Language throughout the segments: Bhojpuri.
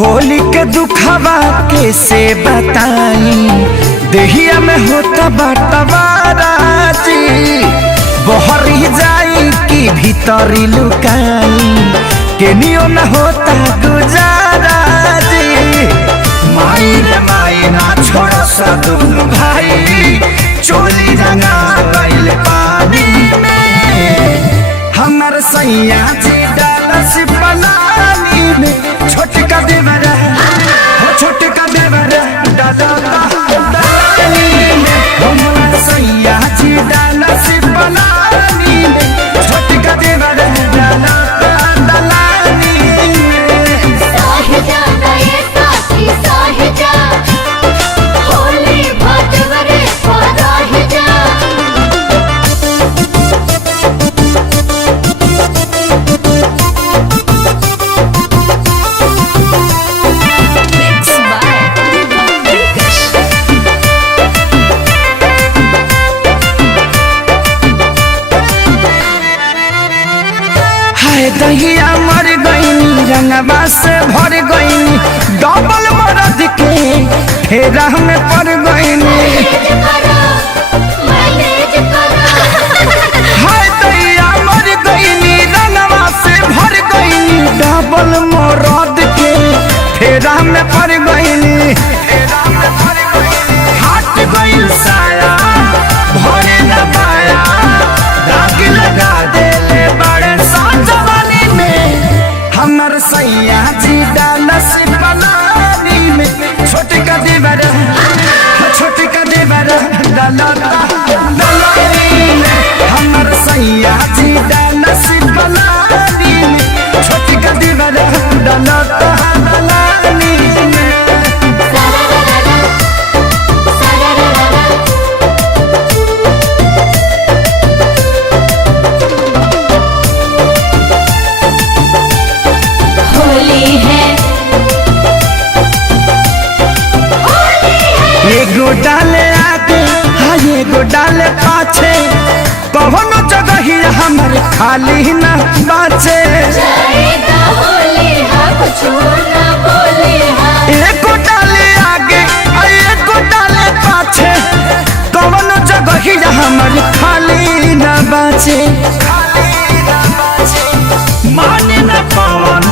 होली के दुखवा कैसे बताई, देहिया में होता बटवाराजी, बहरी जाई कि भीतरी लुकाई, केनियो न होता गुजाराजी। माई रे माई ना छोड़ सदुन भाई, चोली रंगा गइल पानी में, हमर सैया जी डालस पलानी में, छोटका देवरा हो छोटका देवरा डाला पलानी में, हमर सैया जी डालस पलानी में, छोटका देवरा डाला पलानी में। साहिजा गए साथी साहिजा, होली भटवरे पराहिजा। दहिया मर गईनी रंगवा से भर गईनी, डबल मरद के फेरा में पड़ गईनी। हाय दहिया मर गईनी रंगवा से भर गईनी, डबल मरद के फेरा में पड़ गईनी। हाथ गईल साया भरे न पाया, दाग लगा देले बड़े साजवानी में, हमर सैया जी डालस पलानी में, छोटका देवरा छोटका देवरा डाला पलानी में, हमर सैया जी डालस पलानी में, छोटका देवरा डाला पलानी में। एगो डाले आगे हाँ एगो डाले पाछे, कौनो जगह ही हमर खाली न बाचे। एगो डाले आगे एगो डाले पाछे, कौनो जगह ही हमर खाली न बाचे। माने न पवन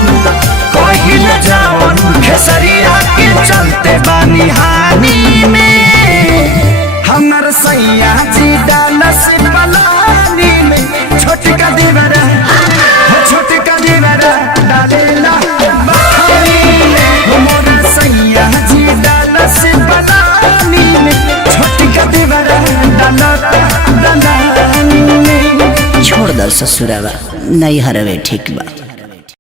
कहीं न जावन, खेसरिया के चलते बानी हानि में, हमर सैया जी डालस पलानी में, छोटका देवरा हो छोटका देवरा डालेला पानी में, हमर सैया जी डालस पलानी में, छोटका देवरा डाला पलानी में। छोड़ दर ससुरावा नहीं हरवे ठीक बा।